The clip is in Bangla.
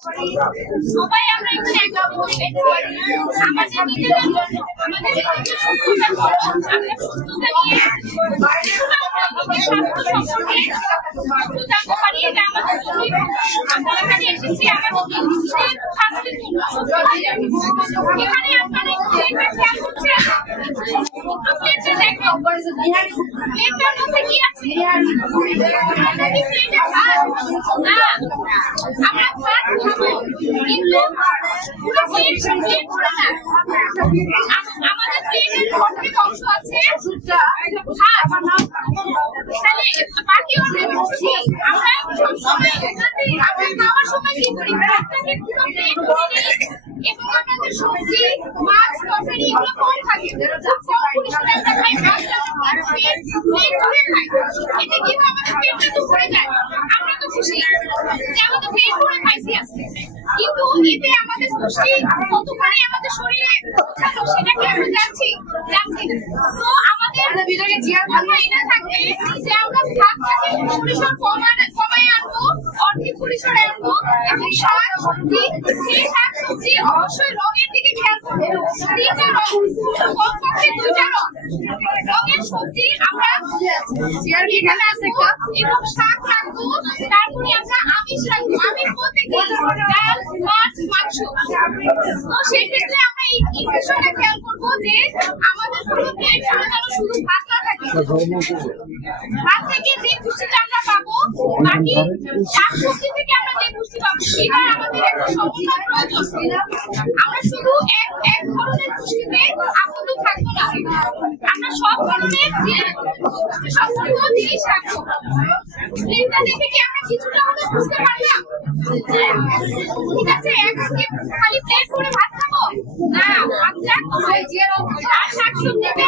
সবাই আমরা এখানে একা বসে আমাদের নিজেদের জন্য আমাদের সুস্থতার জন্য আমরা সুস্থতা নিয়ে জানতে পারি এটা আমাদের জন্য আমরা এখানে এসেছি আমাদের স্বাস্থ্যের জন্য এখানে আপনারা খেয়াল করছেন দেখো প্লেটের মধ্যে কি আছে আমরা কি প্লেটে ভাত না আমরা ভাত খাবো কিন্তু পুরো প্লেট পুরো না আমাদের প্লেটের অর্ধেক অংশ আছে ভাত তাহলে বাকি অর্ধেক অংশ আমরা সবসময় আমরা খাওয়ার সময় কি করি ভাতটাকে পুরো প্লেট করে এবং আমাদের সবজি মাছ তরকারি এগুলো কম থাকে আমরা খাই ভাতটা পেট ভরে খাই এতে কি আমাদের পেটটা তো ভরে যায় আমরা তো খুশি যে আমাদের পেট ভরে খাইছি আজকে কিন্তু এতে আমাদের পুষ্টি কতখানি আমাদের শরীরে পৌঁছালো সেটা কি আমরা জানছি না তো আমাদের ভিতরে জিয়ার ভালো এটা থাকবে যে আমরা ভাতটাকে পরিসর কমায় আনবো অর্ধেক পরিসরে আনবো এবং শাক সবজি সেই শাক সবজি অবশ্যই রঙের দিকে খেয়াল করবো তিনটা রং কমপক্ষে দুইটা রঙের সবজি আমরা এখানে আছে এবং শাক রাখবো তারপরে আমরা আমিষ রাখবো আমিষ বলতে কি ডাল মাছ মাংস তো সেই ক্ষেত্রে আমরা এই বিষয়টা খেয়াল করবো যে আমাদের পুরো পেট ভরে যেন শুধু ভাত না থাকে ভাত থেকে যে পুষ্টিটা আমরা পাবো বাকি শাক সবজি থেকে আমরা যে পুষ্টি পাবো সেটা আমাদের একটা সমন্বয় প্রয়োজন আমরা শুধু এক ধরনের পুষ্টিতে আবদ্ধ থাকবো না আমরা সব ধরনের জিনিস রাখবো এটা দেখে কি আমরা কিছুটা হলে বুঝতে পারলাম ঠিক আছে একদিকে খালি প্লেট করে ভাত খাবো না ভাতটা শাক সবজিতে